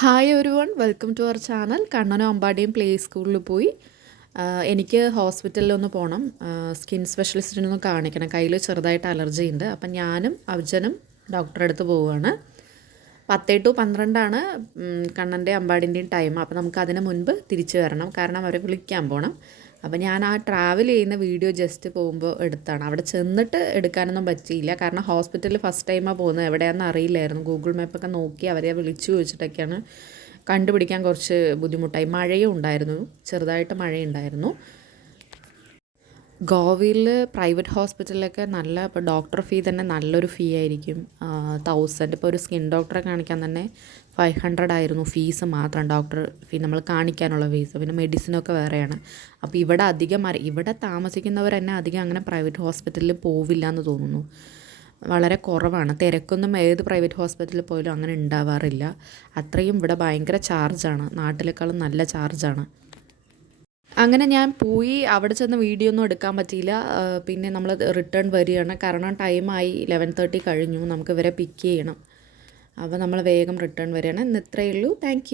Hi everyone, welcome to our channel. കണ്ണനും അമ്പാടിയും play സ്കൂളിൽ പോയി. എനിക്ക് ഹോസ്പിറ്റലിലൊന്ന് പോകണം, സ്കിൻ സ്പെഷ്യലിസ്റ്റിനൊന്ന് കാണിക്കണം. കയ്യിൽ ചെറുതായിട്ട് അലർജി ഉണ്ട്. അപ്പം ഞാനും അർജുനും ഡോക്ടറെ അടുത്ത് പോവുകയാണ്. 10 to 12 കണ്ണൻ്റെ അമ്പാടിൻ്റെയും ടൈം. അപ്പോൾ നമുക്ക് അതിന് മുൻപ് തിരിച്ചു വരണം, കാരണം അവരെ വിളിക്കാൻ പോകണം. അപ്പോൾ ഞാൻ ആ ട്രാവൽ ചെയ്യുന്ന വീഡിയോ ജസ്റ്റ് പോകുമ്പോൾ എടുത്താണ്. അവിടെ ചെന്നിട്ട് എടുക്കാനൊന്നും പറ്റിയില്ല, കാരണം ഹോസ്പിറ്റലിൽ ഫസ്റ്റ് ടൈമാണ് പോകുന്നത്. എവിടെയാണെന്ന് അറിയില്ലായിരുന്നു. ഗൂഗിൾ മാപ്പൊക്കെ നോക്കി അവരെ വിളിച്ചു ചോദിച്ചിട്ടൊക്കെയാണ് കണ്ടുപിടിക്കാൻ കുറച്ച് ബുദ്ധിമുട്ടായി. മഴയും ഉണ്ടായിരുന്നു, ചെറുതായിട്ട് മഴയുണ്ടായിരുന്നു. ഗോവയിൽ പ്രൈവറ്റ് ഹോസ്പിറ്റലിലൊക്കെ നല്ല, ഇപ്പോൾ ഡോക്ടർ ഫീ തന്നെ നല്ലൊരു ഫീ ആയിരിക്കും. 1000. ഇപ്പോൾ ഒരു സ്കിൻ ഡോക്ടറെ കാണിക്കാൻ തന്നെ 500 ആയിരുന്നു ഫീസ് മാത്രം, ഡോക്ടർ ഫീ നമ്മൾ കാണിക്കാനുള്ള ഫീസ്. പിന്നെ മെഡിസിനൊക്കെ വേറെയാണ്. അപ്പോൾ ഇവിടെ അധികം ഇവിടെ താമസിക്കുന്നവർ തന്നെ അധികം അങ്ങനെ പ്രൈവറ്റ് ഹോസ്പിറ്റലിൽ പോവില്ല എന്ന് തോന്നുന്നു. വളരെ കുറവാണ്. തിരക്കൊന്നും ഏത് പ്രൈവറ്റ് ഹോസ്പിറ്റലിൽ പോയാലും അങ്ങനെ ഉണ്ടാവാറില്ല. അത്രയും ഇവിടെ ഭയങ്കര ചാർജാണ്, നാട്ടിലേക്കാളും നല്ല ചാർജാണ്. അങ്ങനെ ഞാൻ പോയി. അവിടെ ചെന്ന് വീഡിയോ ഒന്നും എടുക്കാൻ പറ്റിയില്ല. പിന്നെ നമ്മൾ റിട്ടേൺ വരികയാണ്, കാരണം ടൈമായി 11:30 കഴിഞ്ഞു. നമുക്ക് ഇവരെ പിക്ക് ചെയ്യണം. അപ്പോൾ നമ്മൾ വേഗം റിട്ടേൺ വരികയാണ്. ഇന്ന് ഇത്രയേ ഉള്ളൂ. താങ്ക്